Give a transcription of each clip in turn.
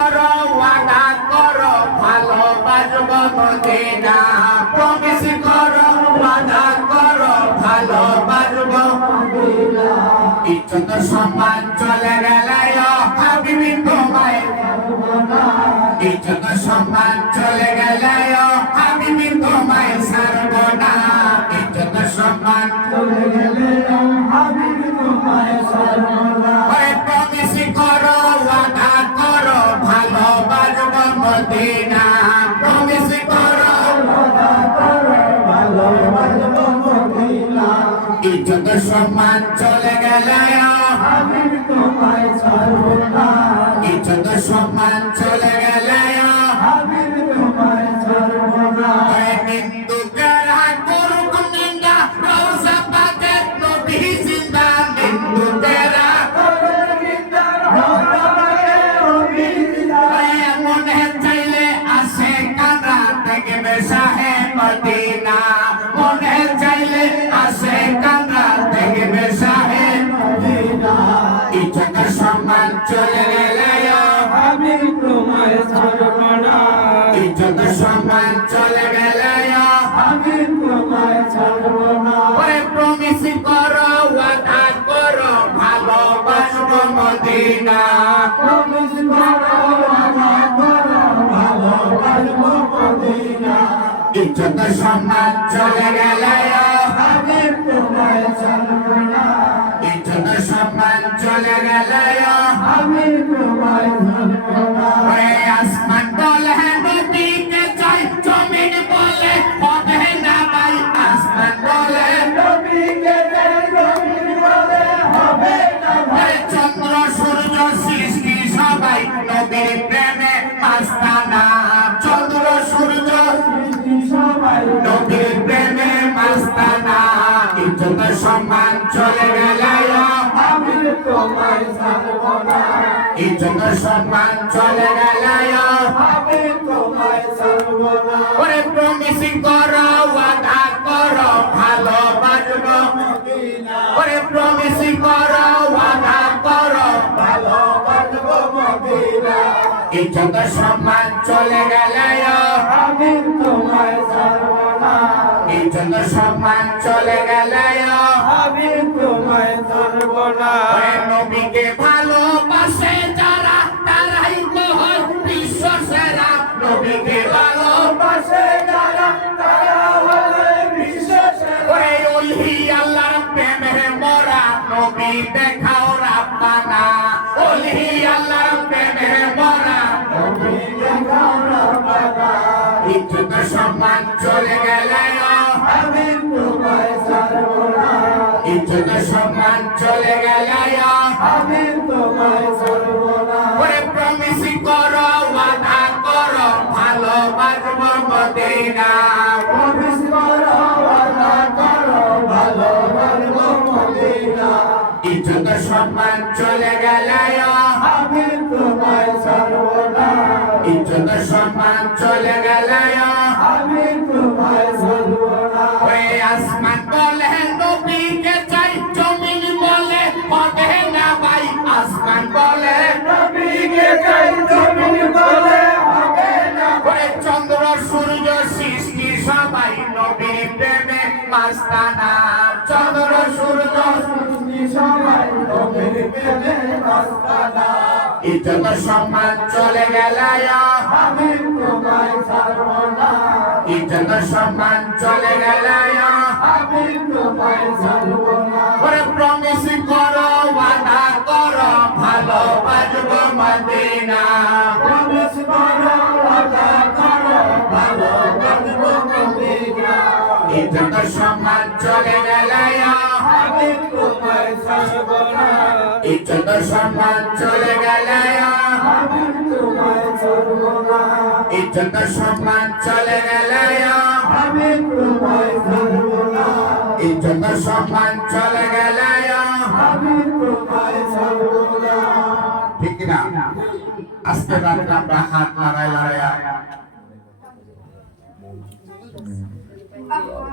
করো ওয়াদা করো ভালোবাসবো মদিনা প্রমিস করো ওয়াদা করো ভালোবাসবো মদিনা ইজ্জত সম্মান চলে গেলে হাবিবি তোমায় ইজ্জত সম্মান চলে গেলে হাবিবি তোমায় ছাড়বো না ইজ্জত সম্মান চলে গেলে হাবিবি তোমায় ছাড়বো না প্রমিস করো ওয়াদা করো ভালোবাসবো মদিনা প্রমিস করো ওয়াদা করো ভালোবাসবো মদিনা ইজ্জত সম্মান চলে গেলে হাবিবি তোমায় ছাড়বো না ইজ্জত সম্মান চলে গেলে হাবিবি তোমায় ছাড়বো না নিন্দুকের করুক নিন্দা রওজা পাকের নবী জিন্দা নিন্দুকের করুক নিন্দা রওজা পাকের নবী জিন্দা মনে চাইলে আসে কাঁদা দেখবে শাহে মদিনা মনে চাইলে আসে কাঁদা দেখবে শাহে মদিনা ইজ্জত সম্মান চলে গেলে হাবিবি তোমায় ছাড়বো না ইজ্জত সম্মান চলে গেলে হাবিবি তোমায় ছাড়বো না ওরে প্রমিস করো ওয়াদা করো ভালোবাসবো মদিনা প্রমিস করো ওয়াদা করো ভালোবাসবো মদিনা ইজ্জত সম্মান চলে গেলে হাবিবি তোমায় ছাড়বো না ইজ্জত সম্মান চলে গেলে হাবিবি তোমায় ছাড়বো না ওরে আসমান বলে নবীকে চাই জমিন বলে হবে না ভাই আসমান বলে নবীকে চাই জমিন বলে হবে না ভাই চন্দ্র সূর্য সৃষ্টি সবাই নবীর প্রেমে মাস্তানা চন্দ্র সূর্য সৃষ্টি সবাই নবীর প্রেমে মাস্তানা ইজ্জত সম্মান চলে গেলে হাবিবি তোমায় ছাড়বো না ইজ্জত সম্মান চলে গেলে হাবিবি তোমায় ছাড়বো না ওরে প্রমিস করো ওয়াদা করো ভালোবাসবো মদিনা ওরে প্রমিস করো ওয়াদা করো ভালোবাসবো মদিনা ইজ্জত সম্মান চলে গেলে হাবিবি তোমায় ছাড়বো না ইজ্জত সম্মান চলে গেলে হাবিবি তোমায় ছাড়বো না ওরে নবীকে ভালোবাসে যারা তারাই তো হয় বিশ্ব সেরা নবীকে ভালোবাসে যারা তারা হয় বিশ্ব সেরা ওরে ওলি আল্লাহর প্রেমে মোরা নবী দেখাও রাব্বানা ওলি আল্লাহর প্রেমে মোরা নবী দেখাও রাব্বানা ইজ্জত সম্মান চলে গেলে হাবিবি তোমায় ছাড়বো না ইজ্জত সম্মান চলে গেলে হাবিবি তোমায় ছাড়বো না ওরে প্রমিস করো ওয়াদা করো ভালোবাসবো মদিনা প্রমিস করো ওয়াদা করো ভালোবাসবো মদিনা ইজ্জত সম্মান চলে গেলে হাবিবি তোমায় ছাড়বো না ইজ্জত সম্মান চলে গেলে হাবিবি তোমায় ছাড়বো না ওই আসমান বলে নবীকে চাই জমিন বলে হবে না ভাই আসমান বলে নবীকে চাই জমিন বলে হবে না ওই চন্দ্র সূর্য সৃষ্টি সবাই নবীর প্রেমে মাস্তানা চন্দ্র সূর্য সৃষ্টি সবাই নবীর প্রেমে মাস্তানা ইজ্জত সম্মান চলে গেলে হাবিবি তোমায় ছাড়বো না ইজ্জত সম্মান চলে গেলে হাবিবি তোমায় ছাড়বো না ওরে প্রমিস করো ওয়াদা করো ভালোবাসবো মদিনা প্রমিস করো ওয়াদা করো ভালোবাসবো মদিনা ইজ্জত সম্মান চলে গেলে হাবিবি তোমায় ছাড়বো না ইজ্জত সম্মান চলে গেলে হাবিবি তোমায় ছাড়বো না ইজ্জত সম্মান চলে গেলে হাবিবি তোমায় ছাড়বো না ইজ্জত সম্মান চলে গেলে হাবিবি তোমায় ছাড়বো না ঠিক না আজকে রাতে আমরা হাত লড়াইয়া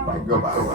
ভাগ্য ভালো